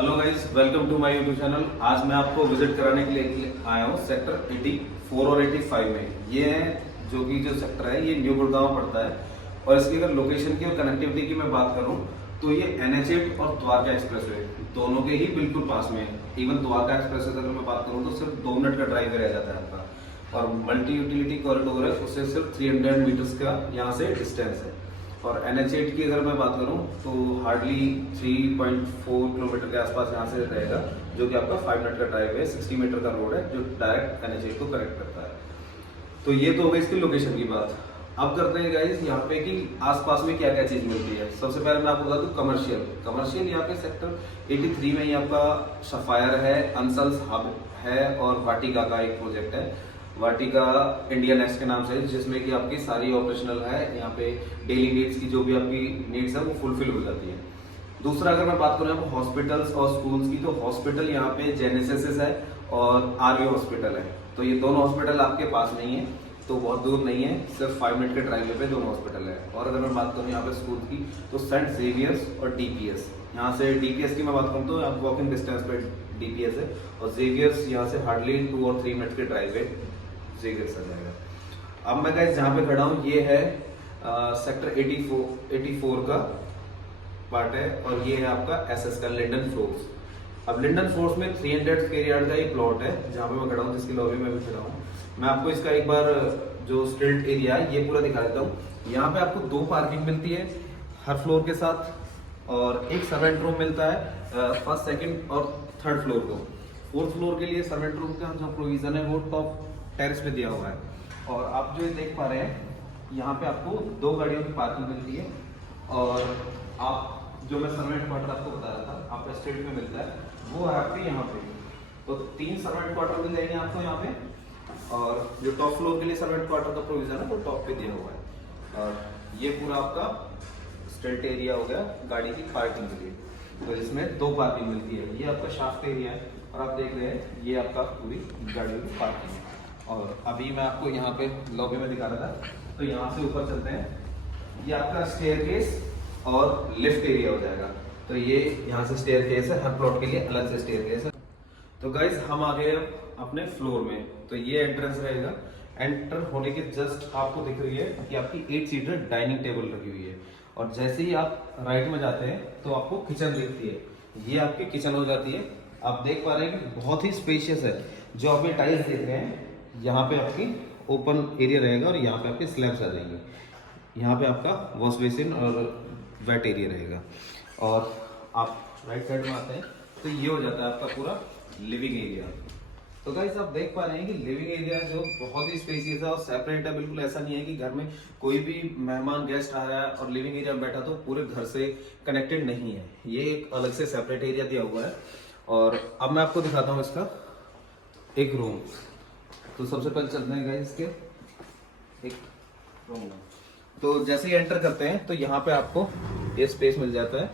Hello guys, welcome to my YouTube channel. आज मैं आपको विजिट कराने के लिए आया हूँ सेक्टर 84 और 85 में। ये है जो सेक्टर है, ये न्यू गुड़गांव पड़ता है। और इसकी अगर लोकेशन की और कनेक्टिविटी की मैं बात करूँ तो ये NH8 और द्वारका एक्सप्रेसवे दोनों के ही बिल्कुल पास में है। इवन द्वारका एक्सप्रेसवे अगर मैं बात करूँ तो सिर्फ 2 मिनट का ड्राइव रह जाता है आपका। और मल्टी यूटिलिटी कॉरिडोर है, उससे सिर्फ 300 मीटर्स का यहाँ से डिस्टेंस है। और NH8 की अगर मैं बात करूं तो हार्डली 3.4 किलोमीटर के आसपास यहाँ से रहेगा, जो कि आपका 5 मिनट का ड्राइव है। 60 मीटर का रोड है जो डायरेक्ट NH8 को कनेक्ट करता है। तो ये तो हो गई इसकी लोकेशन की बात। अब करते हैं गाइस यहाँ पे कि आसपास में क्या क्या चीज़ मिलती है। सबसे पहले मैं आपको बता दूं कमर्शियल यहाँ पे सेक्टर 83 में ही आपका सफायर है, अंसल्स हब है और वाटिका का एक प्रोजेक्ट है। वाटिका इंडिया नेक्स्ट के नाम से, जिसमें कि आपकी सारी ऑपरेशनल है। यहाँ पे डेली नीड्स की जो भी आपकी नीड्स है वो फुलफिल हो जाती है। दूसरा अगर मैं बात करूँ आपको हॉस्पिटल्स और स्कूल्स की, तो हॉस्पिटल यहाँ पे जेनेसिस है और आर्मी हॉस्पिटल है। तो ये दोनों हॉस्पिटल आपके पास नहीं है, तो बहुत दूर नहीं है, सिर्फ 5 मिनट के ड्राइव पे दोनों हॉस्पिटल है। और अगर मैं बात करूँ यहाँ पे स्कूल की, तो सेंट जेवियर्स और DPS। यहाँ से DPS की मैं बात करूँ तो आप वॉकिंग डिस्टेंस पे DPS है, और जेवियर्स यहाँ से हार्डली 2 और 3 मिनट के ड्राइव पे जेवियर्स आ जाएगा। अब मैं गाइस जहाँ पे खड़ा हूँ ये है सेक्टर 84 का पार्ट है, और ये है आपका SS का लिंडन फ्लोर्स। अब लिंडन फ्लोर्स में 300 स्क्वायर यार्ड का एक प्लॉट है जहाँ पे मैं खड़ा हूँ, जिसकी लॉबी में भी खड़ा हूँ। मैं आपको इसका एक बार जो स्टिल्ट एरिया है ये पूरा दिखा देता हूँ। यहाँ पे आपको 2 पार्किंग मिलती है हर फ्लोर के साथ, और एक सर्वेंट रूम मिलता है फर्स्ट, सेकंड और थर्ड फ्लोर को। फोर्थ फ्लोर के लिए सर्वेंट रूम का जो प्रोविजन है वो टॉप टेरेस पे दिया हुआ है। और आप जो देख पा रहे हैं यहाँ पे आपको 2 गाड़ियों की पार्किंग मिलती है। और आप जो मैं सर्वेंट क्वार्टर आपको बता रहा था आपका स्ट्रीट में मिलता है, वो है आपके यहाँ पे। तो 3 सर्वेंट क्वार्टर मिल जाएंगे आपको यहाँ पे, और जो टॉप फ्लोर के लिए सर्वेंट क्वार्टर का प्रोविजन है वो टॉप पे दिया हुआ है। और ये पूरा आपका स्टिल्ट एरिया हो गया गाड़ी की पार्किंग के लिए, तो इसमें 2 पार्किंग मिलती है। ये आपका शाफ्ट एरिया है, और आप देख रहे हैं ये आपका पूरी गाड़ियों की पार्किंग है। और अभी मैं आपको यहाँ पे लॉबी में दिखा रहा था, तो यहाँ से ऊपर चलते हैं। ये आपका स्टेयरकेस और लिफ्ट एरिया हो जाएगा। तो ये यहाँ से स्टेयरकेस है, हर प्लॉट के लिए अलग से स्टेयरकेस है। तो गाइज हम आ गए अपने फ्लोर में। तो ये एंट्रेंस रहेगा। एंटर होने के जस्ट आपको दिख रही है कि आपकी 8 सीटर डाइनिंग टेबल रखी हुई है। और जैसे ही आप राइट में जाते हैं तो आपको किचन दिखती है। ये आपकी किचन हो जाती है। आप देख पा रहे हैं कि बहुत ही स्पेशियस है। जो आप ये टाइल्स देख रहे हैं, यहाँ पे आपकी ओपन एरिया रहेगा, और यहाँ पे आपके स्लैब्स आ जाएंगे। यहाँ पे आपका वॉश बेसिन और वेट एरिया रहेगा। और आप राइट साइड में आते हैं तो ये हो जाता है आपका पूरा लिविंग एरिया। तो गाइस आप देख पा रहे हैं कि लिविंग एरिया जो बहुत ही स्पेसियस है और सेपरेट है। बिल्कुल ऐसा नहीं है कि घर में कोई भी मेहमान गेस्ट आ रहा है और लिविंग एरिया में बैठा तो पूरे घर से कनेक्टेड नहीं है। ये एक अलग से सेपरेट एरिया दिया हुआ है। और अब मैं आपको दिखाता हूँ इसका एक रूम। तो सबसे पहले चलते हैं गाइस इसके एक रूम में। तो जैसे ही एंटर करते हैं तो यहाँ पे आपको ये स्पेस मिल जाता है,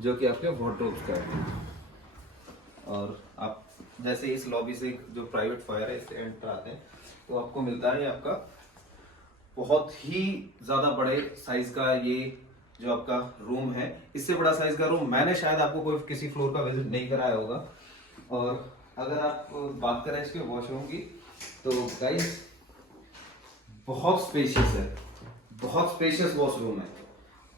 जो कि आपके वार्डरोब्स का है। और आप जैसे इस लॉबी से जो प्राइवेट फायर है इससे एंटर आते हैं तो आपको मिलता है आपका बहुत ही ज्यादा बड़े साइज का ये जो आपका रूम है। इससे बड़ा साइज का रूम मैंने शायद आपको कोई किसी फ्लोर का विजिट नहीं कराया होगा। और अगर आप बात करें इसके वॉशरूम की, तो गाइस बहुत स्पेशियस है, बहुत स्पेशियस वॉशरूम है।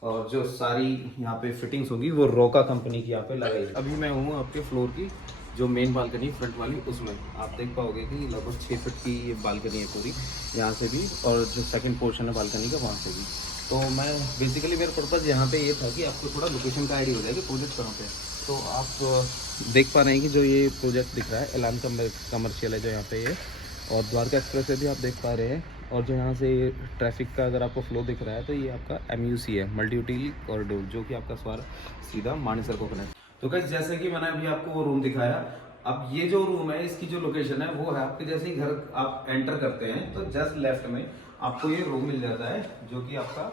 और जो सारी यहाँ पे फिटिंग्स होगी वो रोका कंपनी की यहाँ पे लगाई है। अभी मैं हूँ आपके फ्लोर की जो मेन बालकनी फ्रंट वाली, उसमें आप देख पाओगे कि लगभग 6 फीट की ये बालकनी है पूरी, यहाँ से भी, और जो सेकंड पोर्शन है बालकनी का वहाँ से भी। तो मैं बेसिकली मेरा पर्पज़ यहाँ पे ये था कि आपको थोड़ा लोकेशन का आइडिया हो जाए कि प्रोजेक्ट कहाँ पे है। तो आप देख पा रहे हैं कि जो ये प्रोजेक्ट दिख रहा है एलान कमर्शियल है जो यहाँ पे है, और द्वारका एक्सप्रेस से भी आप देख पा रहे हैं। और जो यहाँ से ट्रैफिक का अगर आपको फ्लो दिख रहा है तो ये आपका MUC है, मल्टी यूटिलिटी कॉरिडोर, जो कि आपका सवार सीधा मानेसर को कनेक्ट। तो गाइस जैसे कि मैंने अभी आपको वो रूम दिखाया, अब ये जो रूम है इसकी जो लोकेशन है वो है आपके जैसे ही घर आप एंटर करते हैं तो जस्ट लेफ्ट में आपको ये रूम मिल जाता है, जो कि आपका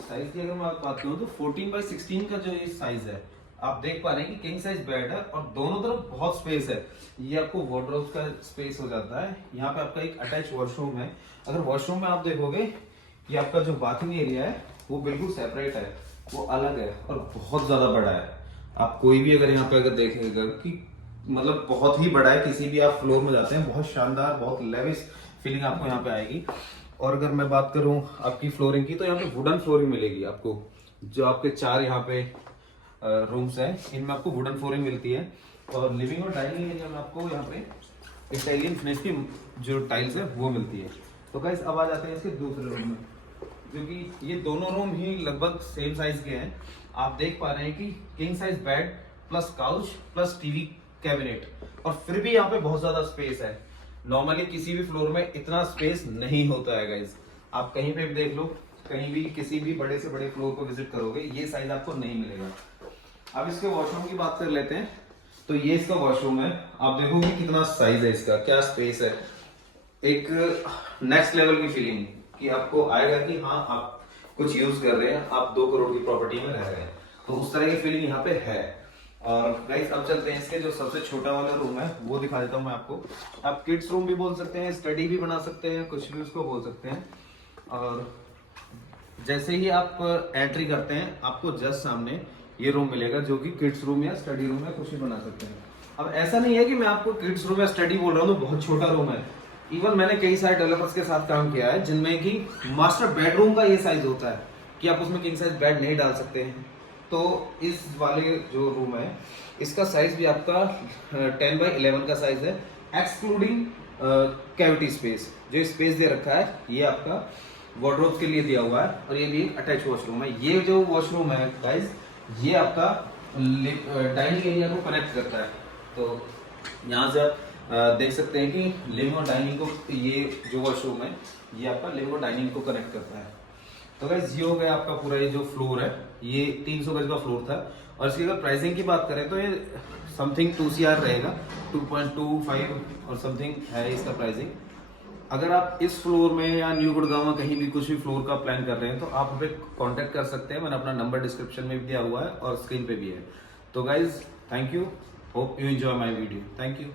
साइज की अगर मैं बात करूँ तो 14x16 का जो ये साइज है। आप देख पा रहे हैं कि किंग साइज बेड है और दोनों तरफ बहुत स्पेस है। ये आपको वार्डरोब्स का स्पेस हो जाता है। यहाँ पे आपका एक अटैच वॉशरूम है। अगर वॉशरूम में आप देखोगे कि आपका जो बाथिंग एरिया है वो बिल्कुल सेपरेट है, वो अलग है और बहुत ज्यादा बड़ा है। आप कोई भी अगर यहाँ पे अगर देखेगा कि मतलब बहुत ही बड़ा है, किसी भी आप फ्लोर में जाते हैं बहुत शानदार, बहुत लेविश फीलिंग आपको यहाँ पे आएगी। और अगर मैं बात करूँ आपकी फ्लोरिंग की, तो यहाँ पे वुडन फ्लोरिंग मिलेगी आपको। जो आपके 4 यहाँ पे रूम्स हैं, इनमें आपको वुडन फ्लोरिंग मिलती है। और लिविंग और डाइनिंग एरिया में आपको यहाँ पे इटालियन फिनिश की जो टाइल्स है वो मिलती है। तो गाइस अब आ जाते हैं इसके दूसरे रूम में, क्योंकि ये दोनों रूम ही लगभग सेम साइज के हैं। आप देख पा रहे हैं कि king size bed plus couch plus TV cabinet, और फिर भी यहाँ पे बहुत ज्यादा स्पेस है। नॉर्मली किसी भी फ्लोर में इतना स्पेस नहीं होता है गाइस। आप कहीं पे भी देख लो, कहीं भी किसी भी बड़े से बड़े फ्लोर को विजिट करोगे, ये साइज आपको नहीं मिलेगा। अब इसके वॉशरूम की बात कर लेते हैं। तो ये इसका वॉशरूम है, आप देखोगे कितना साइज है इसका, क्या स्पेस है। एक नेक्स्ट लेवल की फीलिंग कि आपको आएगा कि हाँ आप कुछ यूज कर रहे हैं, आप 2 करोड़ की प्रॉपर्टी में रह रहे हैं, तो उस तरह की फीलिंग यहाँ पे है। और गाइस अब चलते हैं इसके जो सबसे छोटा वाला रूम है वो दिखा देता हूँ मैं आपको। आप किड्स रूम भी बोल सकते हैं, स्टडी भी बना सकते हैं, कुछ भी उसको बोल सकते हैं। और जैसे ही आप एंट्री करते हैं, आपको जस्ट सामने ये रूम मिलेगा, जो कि किड्स रूम या स्टडी रूम है, कुछ भी बना सकते हैं। अब ऐसा नहीं है कि मैं आपको किड्स रूम या स्टडी बोल रहा हूँ तो बहुत छोटा रूम है। इवन मैंने कई सारे डेवलपर्स के साथ काम किया है जिनमें कि मास्टर बेडरूम का ये साइज होता है कि आप उसमें किंग साइज बेड नहीं डाल सकते हैं। तो इस वाले जो रूम है, इसका साइज भी आपका 10x11 का साइज है, एक्सक्लूडिंग कैविटी स्पेस। जो स्पेस दे रखा है ये आपका वार्डरोब के लिए दिया हुआ है, और ये भी एक अटैच वॉशरूम है। ये जो वॉशरूम है गाइस, ये आपका डाइनिंग एरिया को कनेक्ट करता है। तो यहाँ से आप देख सकते हैं कि लिविंग और डाइनिंग को, ये जो वॉशरूम है ये आपका लिविंग और डाइनिंग को कनेक्ट करता है। तो गाइस ये हो गया आपका पूरा ये जो फ्लोर है, ये 300 गज का फ्लोर था। और इसकी अगर प्राइसिंग की बात करें तो ये समथिंग 2 CR रहेगा, 2.25 और समथिंग है इसका प्राइसिंग। अगर आप इस फ्लोर में या न्यू गुड़गांव में कहीं भी कुछ भी फ्लोर का प्लान कर रहे हैं तो आप हमें कांटेक्ट कर सकते हैं। मैंने अपना नंबर डिस्क्रिप्शन में भी दिया हुआ है और स्क्रीन पे भी है। तो guys thank you, hope you enjoy my video, thank you.